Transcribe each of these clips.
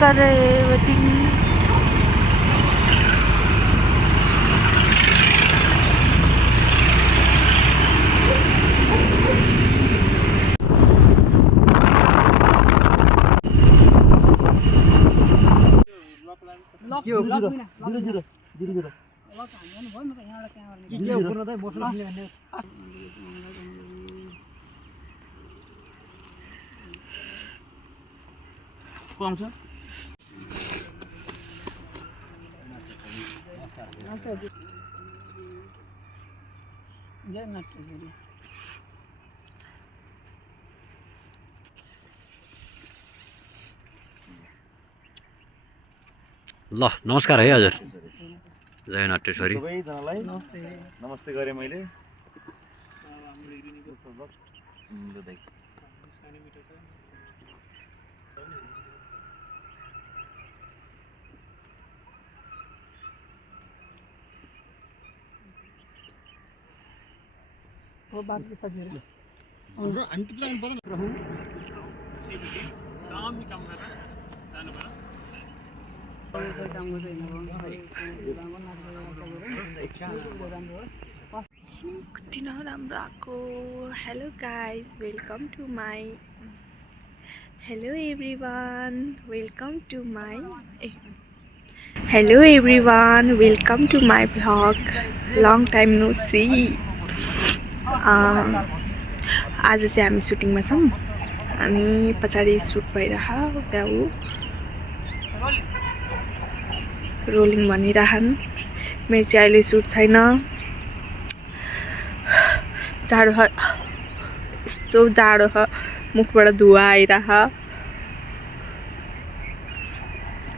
कर रहे वेटिंग। ल नमस्कार है हजुर, जय नाट्यश्वरी। नमस्ते नमस्ते गरेँ मैले। वो बात भी सच है। दिन राम्रो आएको। Hello guys, welcome to my, hello everyone, welcome to my, hello everyone, welcome to my vlog. Long time no see. आज चाहिँ हामी सुटिङमा छौँ अनि पछाडि सुट भइरह, त्यहाँ ऊ रोलिङ भनिरहन्। मेरो चाहिँ अहिले सुट छैन, जाडो छ, यस्तो जाडो छ, मुखबाट धुवा आइरह।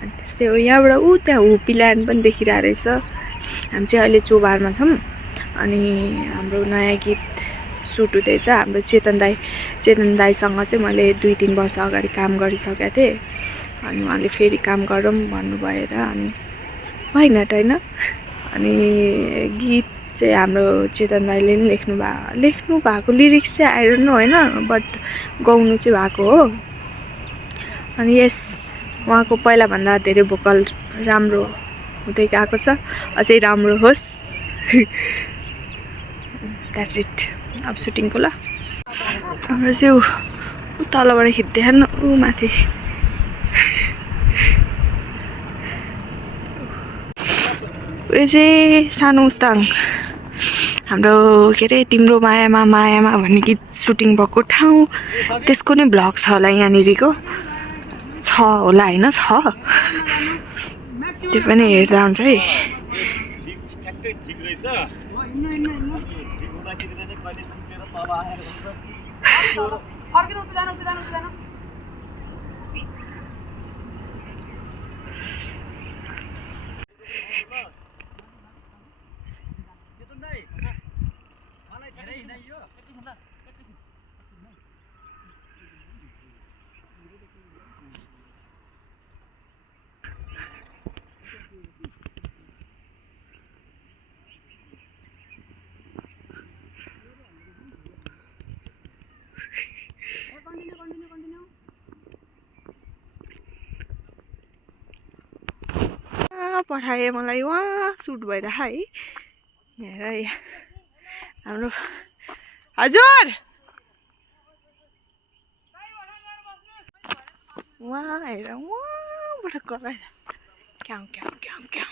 अनि त्यस्तै हो। यहाँबाट ऊ त्यहाँ हुपी ल्यान्ड पनि देखिरहेको रहेछ। हामी चाहिँ अहिले चोबारमा छौँ अनि हाम्रो नयाँ गीत सुट हुँदैछ। हाम्रो चेतन दाईसँग चाहिँ मैले 2-3 वर्ष अगाडि काम गरिसकेको थिएँ अनि उहाँले फेरि काम गरौँ भन्नुभयो र अनि भएन त होइन। अनि गीत चाहिँ हाम्रो चेतन दाईले नि लेख्नु भएको लिरिक्स चाहिँ आई डोन्ट नो होइन, बट गाउनु चाहिँ भएको हो। अनि यस, उहाँको पहिलाभन्दा धेरै भोकल राम्रो हुँदै गएको छ, अझै राम्रो होस्। That's it. अब सुटिङको ल हाम्रो चाहिँ ऊ तलबाट खिच्दै खानु, ऊ माथि उयो चाहिँ सानो उस्ताङ, हाम्रो के अरे तिम्रो मायामा मायामा भन्ने गीत सुटिङ भएको ठाउँ, त्यसको नै भ्लग छ होला यहाँनिरको, छ होला होइन, छ त्यो पनि हेर्दा हुन्छ है। पठाए मलाई वहाँ सुट भइरह है। हेर हाम्रो हजुर वहाँ हेर, वहाँबाट कराएर क्याउ क्याउ क्याउ क्याउ।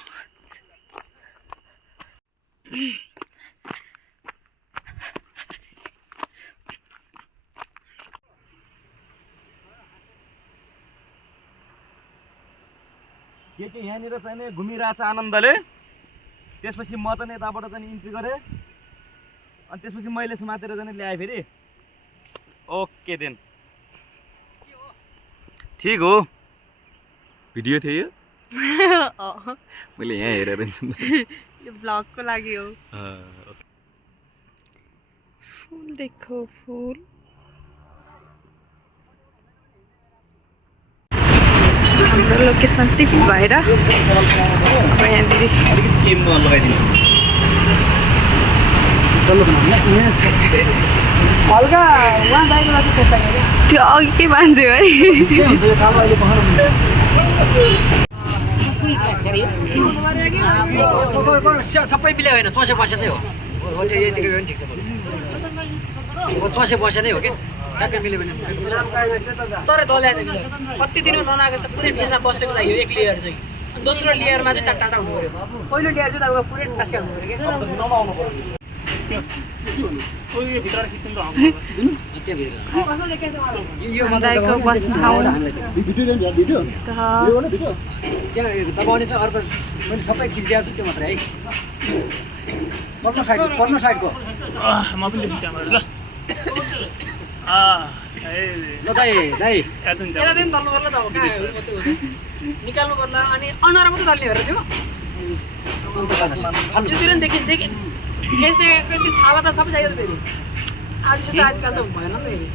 के यहाँनिर चाहिँ नि घुमिरहेछ आनन्दले। त्यसपछि म चाहिँ यताबाट चाहिँ इन्ट्री गरेँ अनि त्यसपछि मैले समातेर चाहिँ ल्याएँ फेरि। ओके देन ठिक हो। भिडियो थियो यो मैले यहाँ हेरेर यो ब्लगको लागि हो। फुल देखो फुल। हाम्रो लोकेसन सिफ्ट भएर अब यहाँनिर हल्का वहाँ दाइको लागि त्यो अघिकै मान्छे है। सबै मिल्या होइन चोसे बसे चाहिँ हो यतिको पनि ठिक छ चोसे बसे नै हो कि ट्याक्कै मिल्यो भने तर दल्याइदिएको छ कति दिन ननाएको जस्तो पुरै फेसा बसेको छ यो एक लेयर चाहिँ अनि दोस्रो लेयरमा चाहिँ टाटा हुनु पऱ्यो पहिलो लेयर चाहिँ तपाईँको पुरै टास्या हुनु पऱ्यो दाइको बस्ने ठाउँ त्यहाँ दबाउने चाहिँ अर्को मैले सबै खिचिदिएको छु त्यो मात्रै है पल्लो साइडको म पनि बिचमा ल ल दाइ यतादेखि तल्नु पर्ला त अब कहाँ निकाल्नु पर्ला अनि अनुहार मात्रै दल्ने हेरेर त्यो त्योतिर पनि देखि फेस देखेको त्यो छाला त सबै चाहिएको फेरि आजसित आजकल त भएन नि त फेरि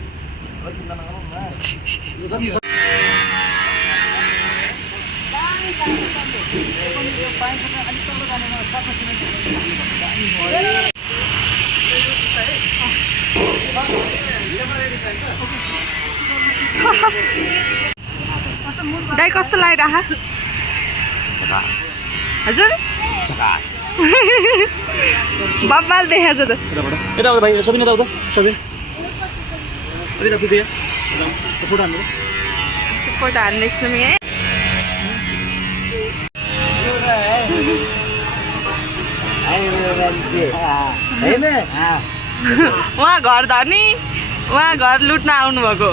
दाइ कस्तो लागिरह हजुर बब्बाल देखाएको छ त यता आउँदा भाइ सबिन यता आउँदा सबिन यता कुदियो फोटो हान्नु फोटो हान्दैछु नि है उहाँ घर धनी उहाँ घर लुट्न आउनुभएको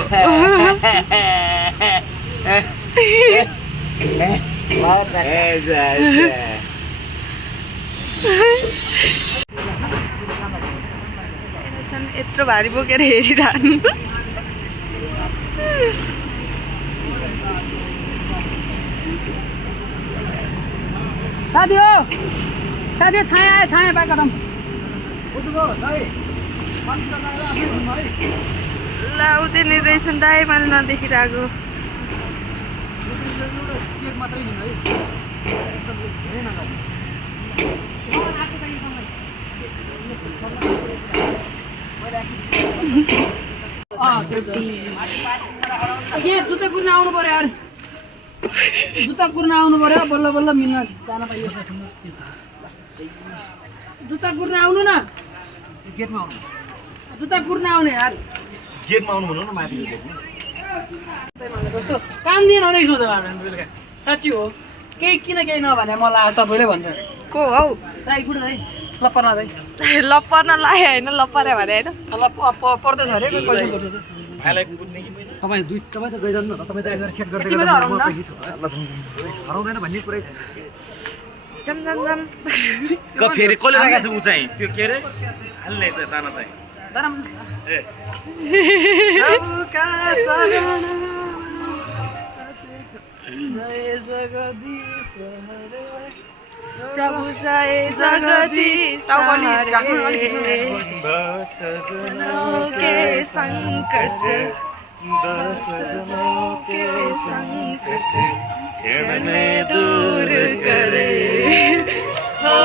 यत्रो भारी बोकेर हेरिरहनु साथी हो छाया बाकरम लाउँदै नै रहेछन् दाइ मैले नदेखिरहेको जुत्ता कुर्न आउनु पर्यो यार जुत्ता कुर्न आउनु पर्यो बल्ल बल्ल मिल्न जान पाइयो जुत्ता कुर्न आउनु न गेटमा आउनु जुत्ता कुर्न आउने यार गेटमा आउनु भन्नु न माथि कस्तो काम दिएन भने सोच बेलुका साँच्ची हो केही केही नभने मलाई तपाईँले भन्छ को हौ दाइ कुर्न है ल पर्न दाइ लपर्न लाग्यो होइन लपरे भने होइन ल पर्दैछ अरे कोही पैसा पर्छ तपाईँ त गइरहनु न त तपाईँ त एकजना सेट गर्दै यति मात्रै हराउनु न हराउँदैन भन्ने कुरै छैन जम जम जम फेरि कसले राखेको छ ऊ चाहिँ त्यो के अरे हाल्ने चाहिँ दाना चाहिँ ए प्रभु जय जगदीश के संकट के संकट क्षण में दूर करे हो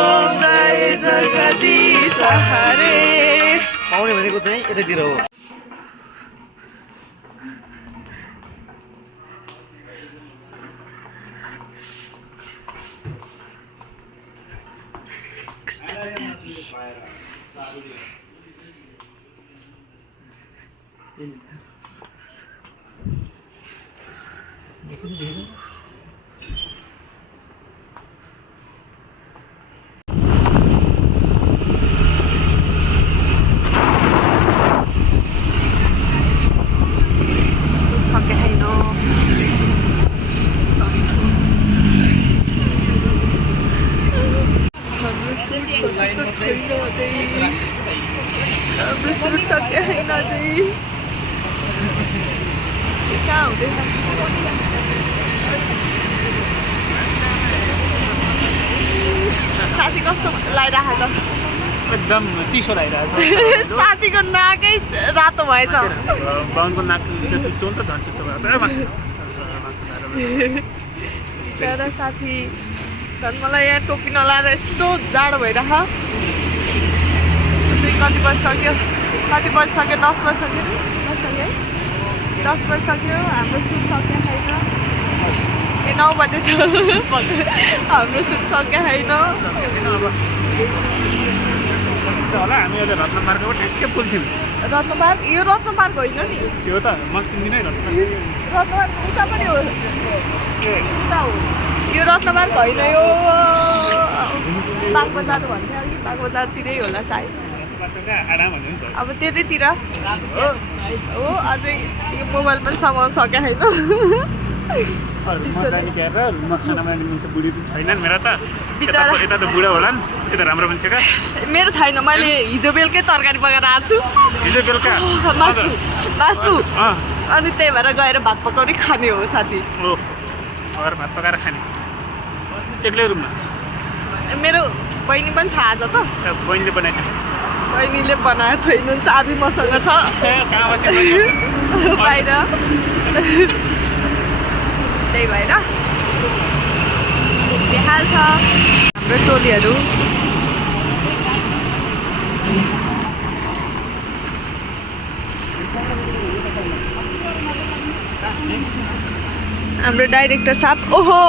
जय जगदीश हरे पाउने भनेको चाहिँ यतातिर हो साथी कस्तो लागिरहेको एकदम चिसो लागिरहेको साथीको नाकै रातो भएछ बाहुनको नाक चुच्चो नि त झन् चुच्चो भयो बिचरा साथी झन् मलाई यहाँ टोपी नलाएर यस्तो जाडो भइरह कति बजिसक्यो 10 बजिसक्यो 10 बजिसक्यो हाम्रो सुट सक्यो छैन 9 बजे छ हाम्रो सुट सके छैन सकेन अब होला हामी अहिले रत्न पार्कको ठ्याक्कै पुग्थ्यौँ रत्न पार्क यो रत्न पार्क होइन नि त्यो त म चिन्दिनँ रत्न रत्न पार्क उता पनि हो उता हो यो रत्न पार्क होइन यो बागबजार भन्थ्यो कि बागबजारतिरै होला सायद पार्कका आडा भन्यो नि त अब त्यतैतिर हो हो अझै यो मोबाइल पनि समाउन सके छैन मजाले ल्याएर रुममा खाना बनाउने मान्छे बुढी पनि छैनन् मेरो त बिचरा। यता त बुढा होलान् यता राम्रो मान्छेका मेरो छैन मैले हिजो बेलुकै तरकारी पकाएर आएको छु हिजो बेलुका मासु मासु अँ अनि त्यही भएर गएर भात पकाउने खाने हो साथी हो घर भात पकाएर खाने एक्लै रुममा मेरो बहिनी पनि छ आज त बहिनीले बनाएको छ बहिनीले बनाएको छैन चाबी मसँग छ कहाँ बस्ने बाहिर त्यही भएर बेहाल छ हाम्रो टोलीहरू हाम्रो डाइरेक्टर साहब ओहो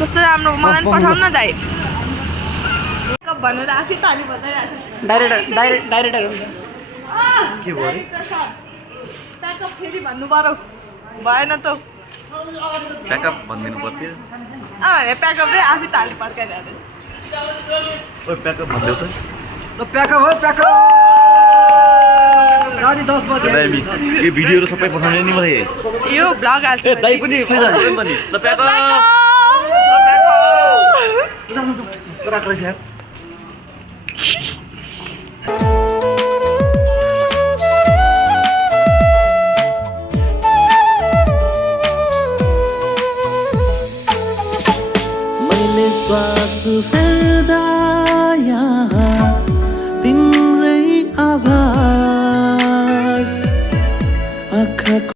कस्तो राम्रो मलाई पनि पठाउन न दाइ भनेर आफै ताली बजाइरहेको छ डाइरेक्टर हुन्छ के भयो अरे? प्याकअप फेरि भन्नु पर्यो भएन त ब्याकअप भनिदिनु पर्थ्यो प्याकअप रे आफै ताली पड्काइरहेको ओ ब्याकअप भनिदेऊ त ल प्याकअप हो प्याकअप राति 10 बजे दामी यो भिडियोहरू सबै पठाउने नि मलाई यो ब्लग हाल्छु ए दाइ पनि खै जानु पनि ल ब्याकअप राख रहेछ यार मैले श्वास फेर्दा यहाँ तिम्रै आभार